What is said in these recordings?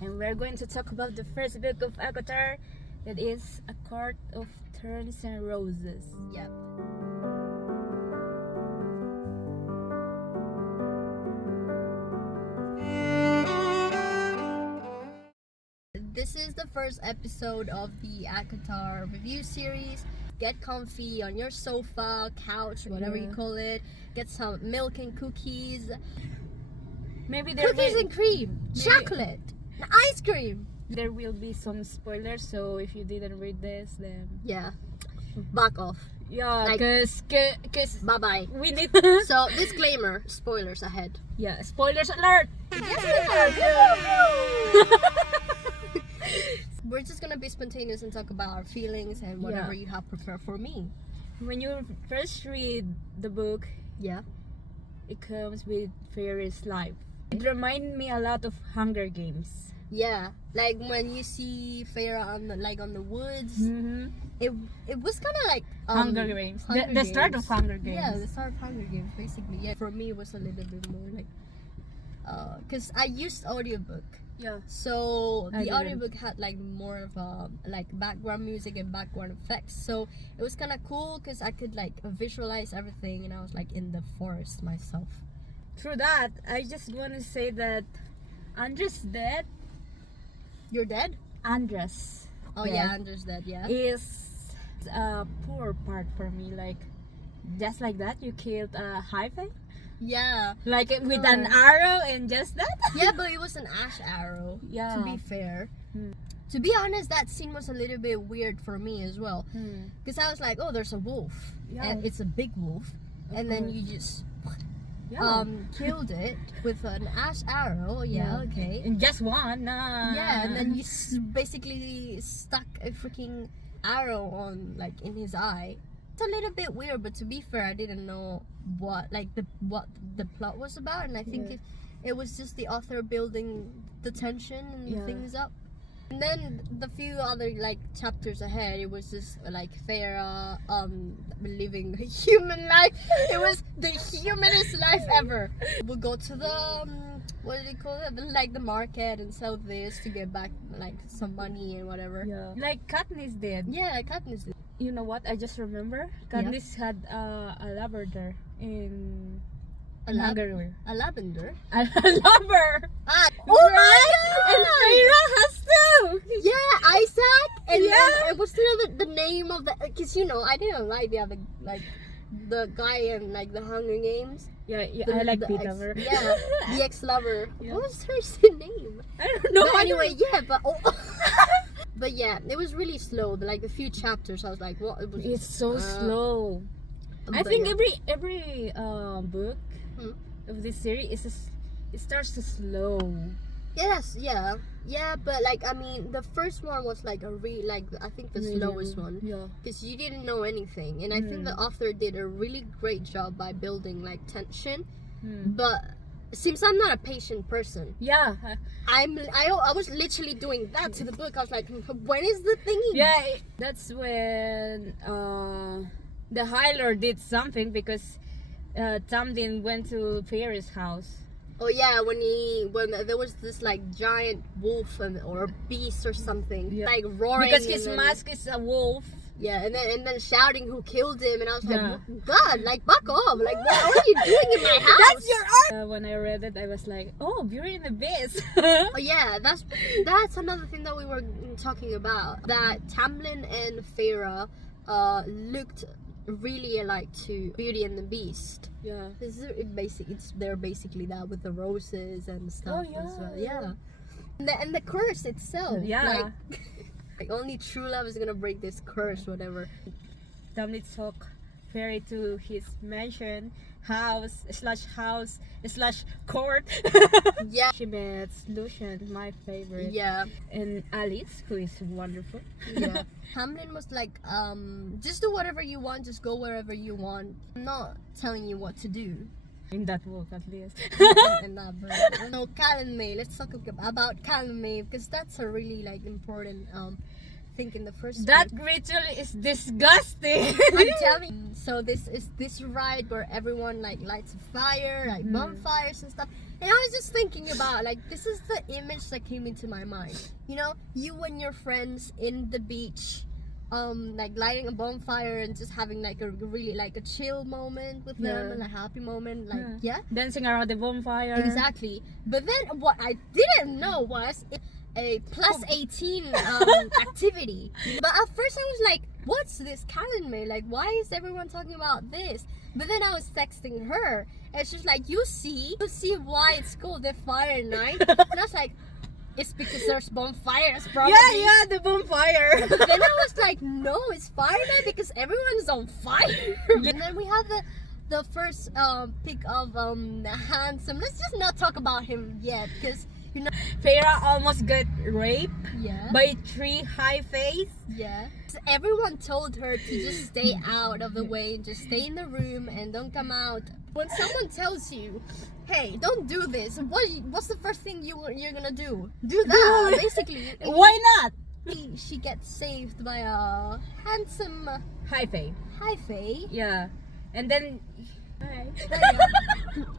and we're going to talk about the first book of ACourtOf, that is A Court of Thorns and Roses. Yep. This is the first episode of the ACourtOf review series. Get comfy on your sofa, couch, whatever you call it. Get some milk and cookies. Maybe there Cookies will, and cream, chocolate, ice cream. there will be some spoilers, so if you didn't read this, then Yeah, back off. yeah, Like- cause Bye bye. we need So disclaimer, spoilers ahead. yeah, spoilers alert. We're just gonna be spontaneous and talk about our feelings and whatever Yeah. you have prepared for me. When you first read the book, Yeah. it comes with Feyre's life. It reminds me a lot of Hunger Games. Yeah, like when you see Feyre on the woods, Mm-hmm. it was kind of like Hunger Games. Hunger The start of Games. Hunger Games. Yeah, the start of Hunger Games, basically. Yeah, for me it was a little bit more like, cause I used audiobook, Yeah. so I the didn't. audiobook had like more of like background music and background effects. So it was kind of cool, cause I could like visualize everything, and I was like in the forest myself. Through that, I just want to say that Andres' death, You're dead? Andres. Oh death yeah, Andrew's dead. Yeah. is a poor part for me. Like, just like that, you killed a hyphen? Yeah. Like with an No. arrow and just that? Yeah, but it was an ash arrow. Yeah. To be fair. Hmm. To be honest, that scene was a little bit weird for me as well. Hmm. Because I was like, oh, there's a wolf. Yeah. And it's a big wolf. Of And then course. you just Yeah. killed it with an ash arrow. Yeah, okay. And just one. Yeah, and then you basically stuck a freaking arrow on, like, in his eye. It's a little bit weird, but to be fair, I didn't know what the plot was about, and I think Yeah. it was just the author building the tension and Yeah. things up. And then the few other like chapters ahead, it was just like Feyre living a human life. It was the humanest life ever. We'll go to the what do they call it? Like the market and sell this to get back like some money and whatever. Yeah. Like Katniss did. Yeah, Katniss. You know what? I just remember Katniss had a lavender in Hungary. A lavender. A lover. Ah, oh my Right? And god! Feyre has too. Yeah, Isaac. And Yeah. then it was still the name of the, because you know I didn't like the other like the guy in like the Hunger Games. Yeah, The- I like the Peter. ex- Yeah, the ex-lover. Yeah. What was her name? I don't know. But anyway, yeah, but but yeah, it was really slow. Like the few chapters, I was like, what? It was, It's so slow. I but think yeah. every book Hmm. of this series it starts to slow. Yes, yeah, but like I mean, the first one was like I think the slowest one. Yeah. Because you didn't know anything, and I think the author did a really great job by building like tension. But since I'm not a patient person, Yeah. I was literally doing that to the book. I was like, when is the thingy? Yeah, that's when the High Lord did something, because Tamlin went to Feyre's house. Oh yeah, when there was this like giant wolf or beast or something, Yeah. like roaring. Because his and then- mask is a wolf. Yeah, and then shouting who killed him, and I was like, Yeah. God, like back off! Like, what are you doing in my house? That's your art. When I read it, I was like, "Oh, Beauty and the Beast." Oh yeah, that's another thing that we were talking about. That Tamlin and Feyre looked really alike to Beauty and the Beast. Yeah. They're basically that with the roses and stuff Oh, as well. yeah. Yeah. And the curse itself. Yeah. Like only true love is gonna break this curse, whatever. Tamlin took Fairy to his mansion, house / court. Yeah. She met Lucian, my favorite. Yeah. And Alice, who is wonderful. Yeah. Hamlin was like, just do whatever you want, just go wherever you want. I'm not telling you what to do. In that book, at least. And that book. No, calumny. Let's talk about calumny, because that's a really like important think in the first That book. ritual is disgusting. I'm telling you. So this is this rite where everyone like lights a fire, like bonfires and stuff. And I was just thinking about like this is the image that came into my mind. You know, you and your friends in the beach, like lighting a bonfire and just having like a really like a chill moment with them and a happy moment, like Dancing around the bonfire. exactly. But then what I didn't know was a plus 18 activity. But at first I was like, what's this calendar? Like, why is everyone talking about this? But then I was texting her and she's like, you see why it's called the fire night? And I was like, it's because there's bonfires probably. Yeah, the bonfire. But then I was like, no, it's fire night because everyone's on fire. And then we have the first pick of handsome. Let's just not talk about him yet because you know Feyre almost got raped yeah by 3 high face. yeah. So everyone told her to just stay out of the way, just stay in the room and don't come out. When someone tells you, hey, don't do this, what's the first thing you're gonna do? Do that, basically. Why not? She gets saved by a handsome High face. high fae. Yeah. And then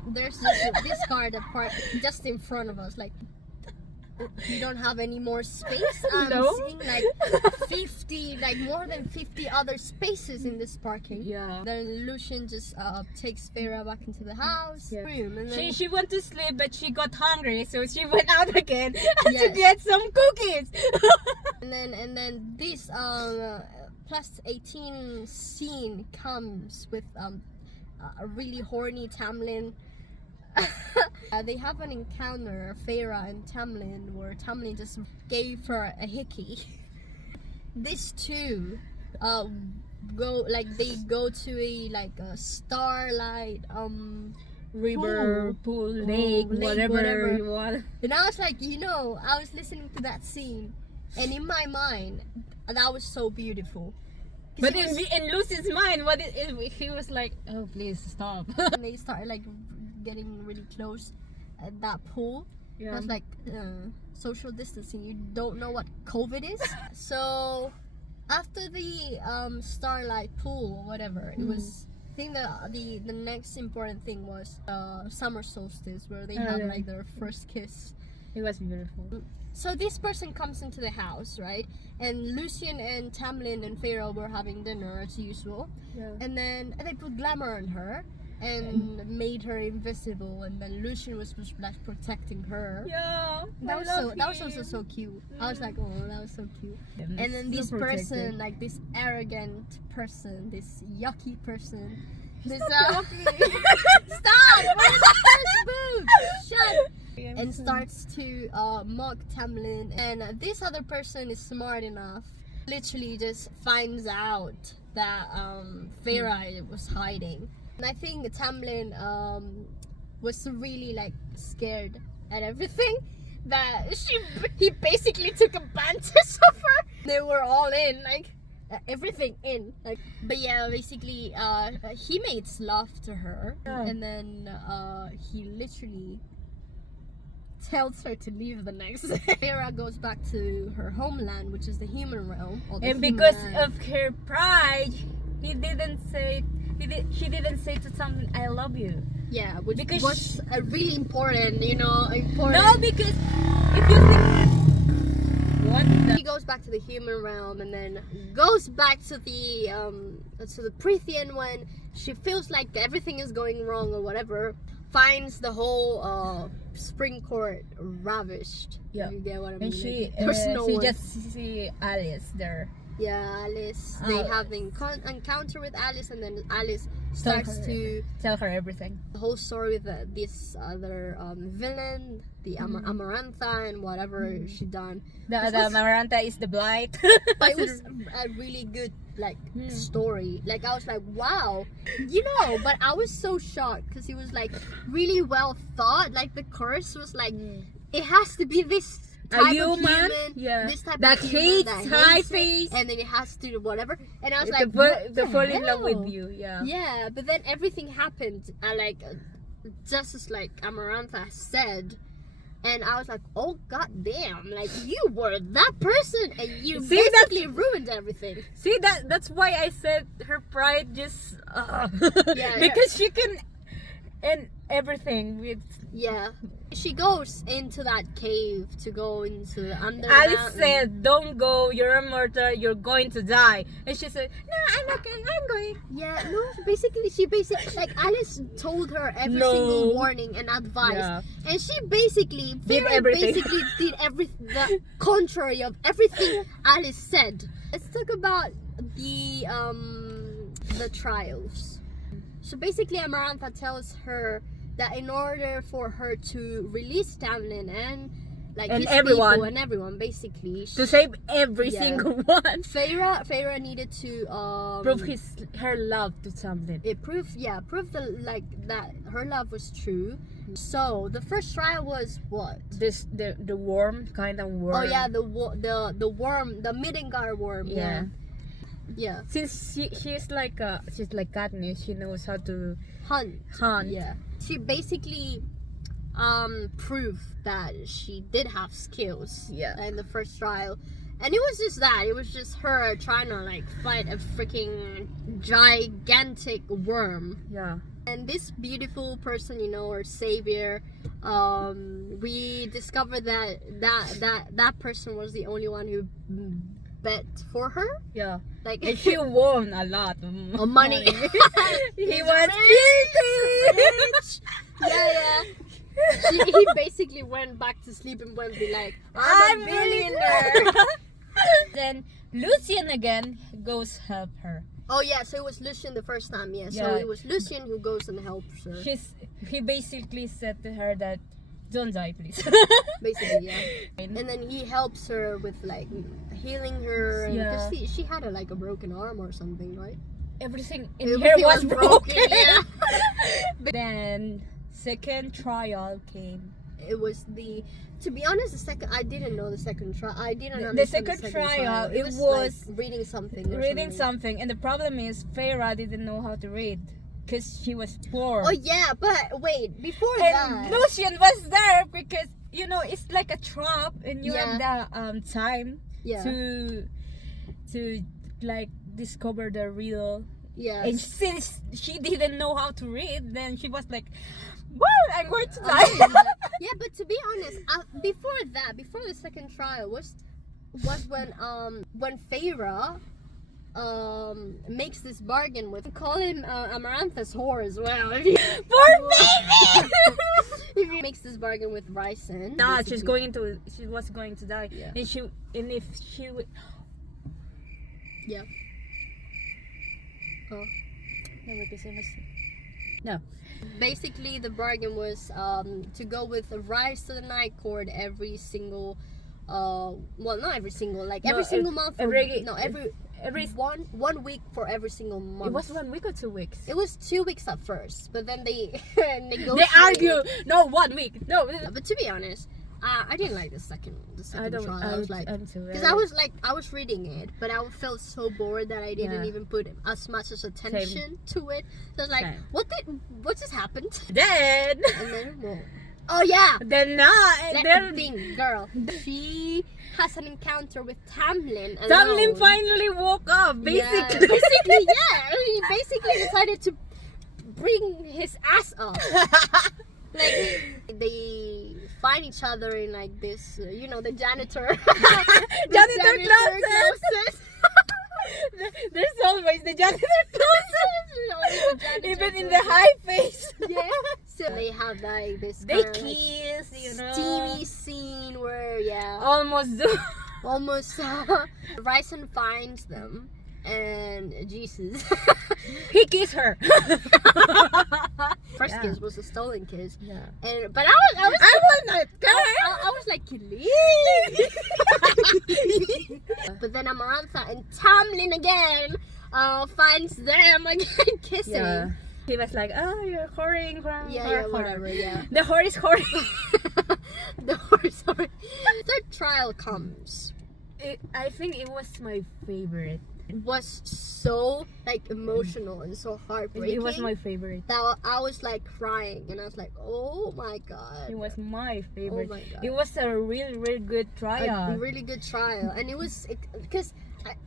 There's this car that parked just in front of us. Like, you don't have any more space. I'm No. seeing like 50, like more than 50 other spaces in this parking. Yeah. Then Lucian just takes Feyre back into the house room, and then She went to sleep, but she got hungry, so she went out again to Yes. get some cookies. and then this plus 18 scene comes with a really horny Tamlin. They have an encounter, Feyre and Tamlin, where Tamlin just gave her a hickey. These two go to a starlight River, pool, lake, whatever you want. And I was like, I was listening to that scene, and in my mind, that was so beautiful. But in Lucy's mind, he was like, oh, please stop. And they started like getting really close at that pool. I was like, social distancing, you don't know what COVID is? So after the starlight pool or whatever, it was, I think the next important thing was summer solstice, where they have like their first kiss. It was beautiful. So this person comes into the house, right? And Lucian and Tamlin and Feyre were having dinner as usual. And then they put glamour on her and made her invisible, and then Lucian was like protecting her. Yeah. That was also so cute. I was like, oh, that was so cute. And then this person, like this arrogant person, this yucky person, this stop! We're in the first book. Shut. And starts to mock Tamlin, and this other person is smart enough, literally just finds out that Feyre was hiding. And I think Tamlin was really like scared at everything, that he basically took advantage of her. They were all in, like everything in, like. But yeah, basically he makes love to her, and then he literally tells her to leave the next day. Feyre goes back to her homeland, which is the human realm. And because of her pride, she didn't say to someone, I love you. Yeah, which because was really important, important. No, because if you think he goes back to the human realm and then goes back to the Prythian when she feels like everything is going wrong or whatever, finds the whole spring court ravished. Yeah. You get what I mean? And she one. just see Alice there. Yeah, Alice. They have the encounter with Alice, and then Alice starts to tell her everything. The whole story with this other villain, the Amarantha, and whatever she done. The Amarantha is the blight. But it was a really good story. Like, I was like, wow, but I was so shocked because it was like really well thought. Like, the curse was like, it has to be this type of human, this type that of hates human high face, and then it has to whatever. And I was like, the fall in love with you. Yeah, but then everything happened, and like just as like Amarantha said, And I was like, oh god damn, like you were that person and you See, basically ruined everything. See, that's why I said her pride just Yeah, because she can end everything with. Yeah. She goes into that cave to go into the under the Alice mountain. said, "Don't go. You're a murderer. You're going to die." And she said, "No, I'm okay. I'm going." Yeah, no, she basically like Alice told her every No. single warning and advice, Yeah. and she basically Did Feyre everything. basically did the contrary of everything Alice said. Let's talk about the trials. So basically, Amarantha tells her that in order for her to release Tamlin and like And his everyone. people and everyone, basically, To save every Yeah. single one. Feyre needed to Prove her love to something. it proved that her love was true. So the first trial was what? The worm, kind of worm. Oh yeah, the worm, the Middengar worm. Yeah. Yeah. Since she's like Katniss, she knows how to Hunt. hunt. Yeah. She basically proved that she did have skills. Yeah. In the first trial. And it was just that. It was just her trying to like fight a freaking gigantic worm. Yeah. And this beautiful person, you know, her savior, we discovered that person was the only one who bet for her. Yeah. Like And she won a lot of money. He was rich. Yeah. He basically went back to sleep and went be like, I'm a billionaire. Then Lucian again goes help her. Oh yeah, so it was Lucian the first time, yeah. So Yeah. it was Lucian who goes and helps her. He basically said to her that don't die, please. Basically, yeah. And then he helps her with like healing her, and Yeah. because she had a broken arm or something, right? Everything in Everything her was broken. Yeah. But then second trial came. It was to be honest, I didn't know the second trial. I didn't The understand second trial, it was was like reading something. Or Reading something, and the problem is Feyre didn't know how to read because she was poor. Oh yeah, but wait, before And that. Lucian was there because it's like a trap, and you Yeah. have the time Yeah. to like discover the real. Yeah. And since she didn't know how to read, then she was like, "Well, I'm going to die." Yeah, but to be honest, before the second trial was when Feyre makes this bargain with, call him Amarantha's whore as well. Poor baby. If he makes this bargain with Ryson. Nah, she was going to die, Yeah. and if she would. Yeah. Oh. No. Basically, the bargain was to go with a rise to the Night Court every single, not every single, like every single month. Every one week for every single month. It was 1 week or 2 weeks. It was 2 weeks at first, but then they negotiated. They argue. No, 1 week. No. But to be honest, I didn't like the second trial. I was like, because I was reading it, but I felt so bored that I didn't Yeah. even put as much as attention to it. So I was like, Same. what just happened? Then. And then, well, oh yeah, Then not. let Then. me think, girl. She has an encounter with Tamlin. Tamlin alone. finally woke up. Basically. Yeah, he basically decided to bring his ass up. Like they find each other in like this, the janitor. Janitor closets. There's always the janitor closet. Even in the high face. Yeah. So they have like this They kinda, kiss, steamy scene where Almost do. almost Ryson finds them and Jesus. He kissed her. First Yeah. kiss was a stolen kiss. Yeah. But I was not I was like, but then Amarantha and Tamlin again finds them again kissing. Yeah. He was like, "Oh, you're whoring from Yeah, whatever, yeah. The whore is whoring." The horse. Third trial comes. I think it was my favorite. was so like emotional and so heartbreaking. It was my favorite. That I was like crying, and I was like, oh my god. It was my favorite. Oh my god. It was a really good trial. A really good trial, and it was because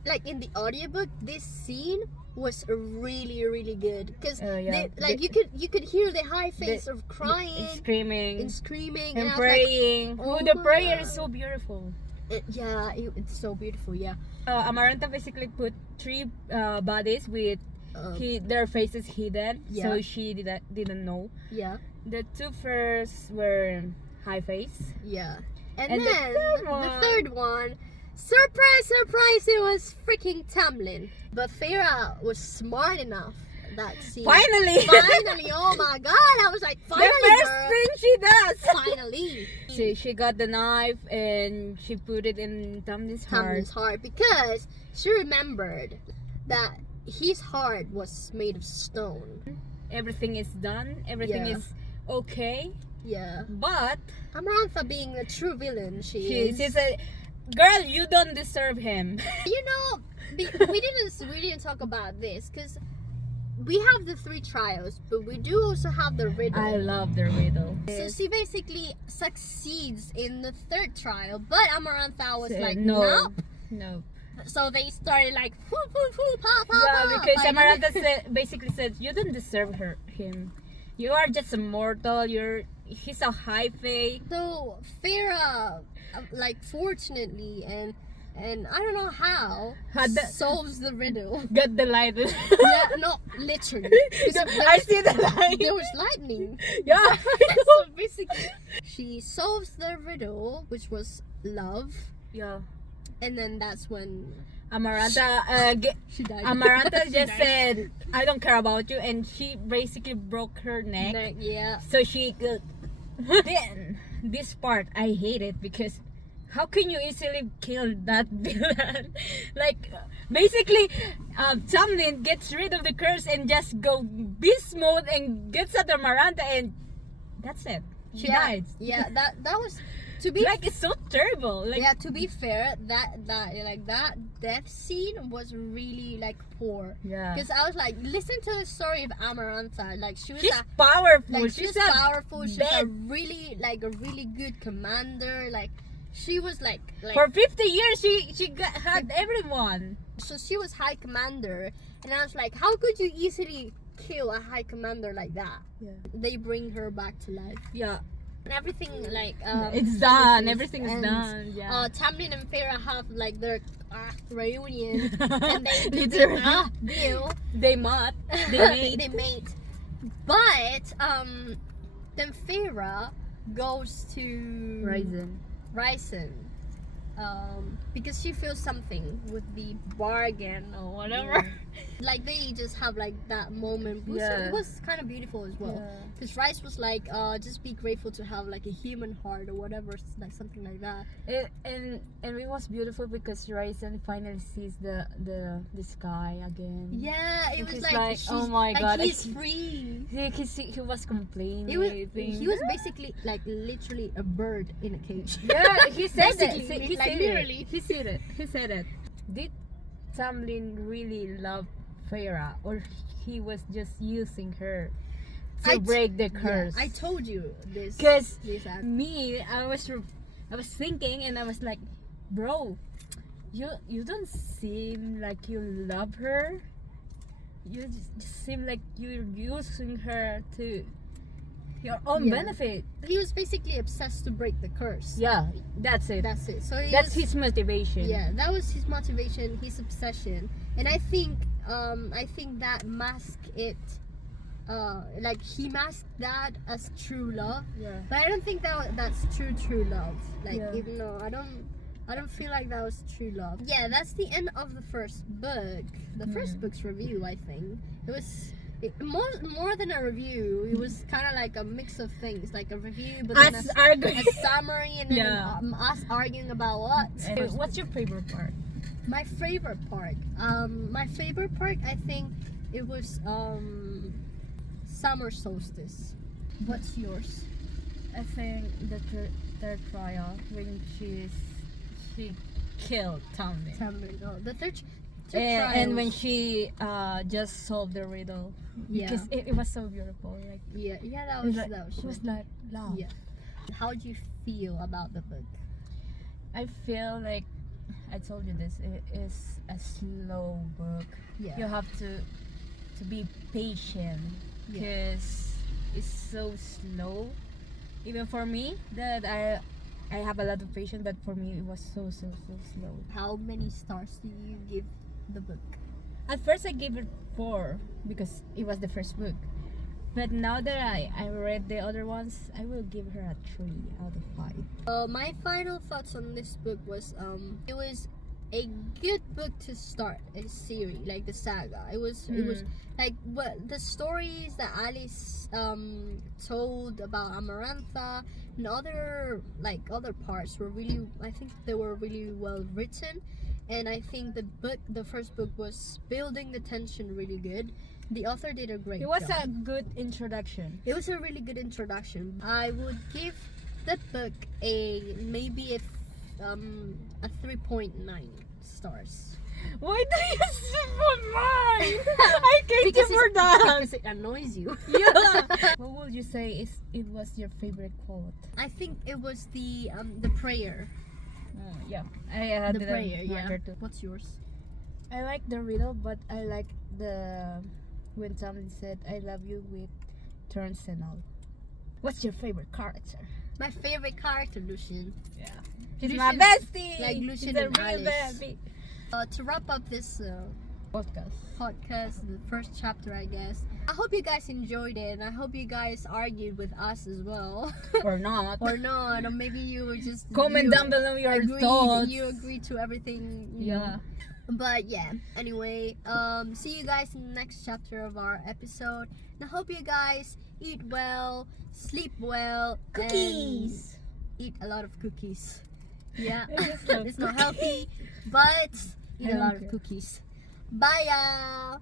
like in the audiobook, this scene was really good because you could hear the high face of crying and screaming and and praying. Like, oh the my prayer God. is so beautiful. It's so beautiful. Yeah. Amaranta basically put 3 bodies with their faces hidden, so she didn't know. Yeah. The 2 first were high face. Yeah. And And then the third one, surprise, it was freaking Tamlin. But Feyre was smart enough that scene. Finally, Oh my god, I was like, finally, the first girl. thing she does. Finally. She got the knife and she put it in Tamlin's heart. Because she remembered that his heart was made of stone. Everything is done. Everything is okay. Yeah. But Amarantha, being a true villain, she said, "Girl, you don't deserve him." You know, we didn't talk about this because we have the 3 trials, but we do also have the riddle. I love the riddle. So she basically succeeds in the 3rd trial, but Amarantha was like, no. So they started like, pa, Yeah, because fighting. Amarantha basically said, "You don't deserve him. You are just a mortal. He's a high fae." So Feyre, like fortunately and I don't know how, solves the riddle. Got the light. Yeah, no, literally. I see the light. There was lightning. Yeah. So basically, she solves the riddle, which was love. Yeah. And then that's when Amarantha, she died. Amarantha She just died. said, "I don't care about you," and she basically broke her neck. Yeah. So she could. Then this part I hate it because how can you easily kill that villain? Like basically, Tamlin gets rid of the curse and just go beast mode and gets at Amarantha and that's it. She died. Yeah, that was to be like it's so terrible. Like to be fair, that death scene was really like poor. Yeah. Because I was like, listen to the story of Amarantha. Like she's powerful. Like she's powerful. She's a bad. really good commander. Like she was like for 50 years she had everyone. So she was high commander, and I was like, how could you easily kill a high commander like that? Yeah. They bring her back to life. Yeah. And everything like it's done. Everything is done. Yeah. Tamlin and Feyre have like their reunion, and they do Literally. the deal. They mate. They mate. But then Feyre goes to Ryzen. Because she feels something with the bargain or whatever. Like they just have like that moment. It was kind of beautiful as well. Because Rice was like, just be grateful to have like a human heart or whatever, like something like that. And it was beautiful because Ryzen finally sees the sky again. Yeah, it was like oh my god, he's free. He was complaining. He was basically like literally a bird in a cage. Yeah, he said it. He said it. Did Tamlin really love Feyre, or he was just using her to break the curse? Yeah, I told you this. Because I was thinking, and I was like, bro, you don't seem like you love her. You just seem like you're using her to your own benefit. He was basically obsessed to break the curse. Yeah, that's it. So that's his motivation. Yeah, that was his motivation, his obsession, and I think that masked it. Like he masked that as true love. Yeah. But I don't think that's true love. Like even though I don't feel like that was true love. Yeah, that's the end of the first book. The first book's review, I think. It was more than a review. It was kind of like a mix of things, like a review, but then a summary, and then us arguing about what. What's your favorite part? My favorite part, I think it was summer solstice. What's yours? I think the third trial when she killed Tamlin. The third. And when she just solved the riddle, Yeah. because it was so beautiful. Like Yeah, that it was it was like love. Yeah. How do you feel about the book? I feel like I told you this. It is a slow book. Yeah. You have to be patient because it's so slow. Even for me, that I have a lot of patience, but for me it was so slow. How many stars do you give the book? At first I gave it 4 because it was the first book. But now that I read the other ones, I will give her a 3 out of 5. My final thoughts on this book was it was a good book to start a series, like the saga. It was like what the stories that Alice told about Amarantha and other parts were really, I think they were really well written. And I think the first book was building the tension really good. The author did a great job. It was a good introduction. It was a really good introduction. I would give the book maybe a 3.9 stars. Why do you say mine? I can't for that. Because it annoys you. Yeah. What would you say it was your favorite quote? I think it was the prayer. Yeah, I The did prayer. a Yeah. marker too. What's yours? I like the riddle, but I like when someone said I love you with Thorns and all. What's your favorite character? My favorite character, Lucian. Yeah, she's Lucian- my bestie. like Lucian She's a and real Alice. baby. To wrap up this Podcast. the first chapter, I guess. I hope you guys enjoyed it, and I hope you guys argued with us as well. Or not. Or not, or maybe you were just Comment down below your thoughts. You agree to everything. Yeah. But yeah, anyway, see you guys in the next chapter of our episode. And I hope you guys eat well, sleep well, Cookies. and eat a lot of cookies. Yeah, It's not it's not healthy, but eat I a don't lot care. of cookies. Bye, y'all.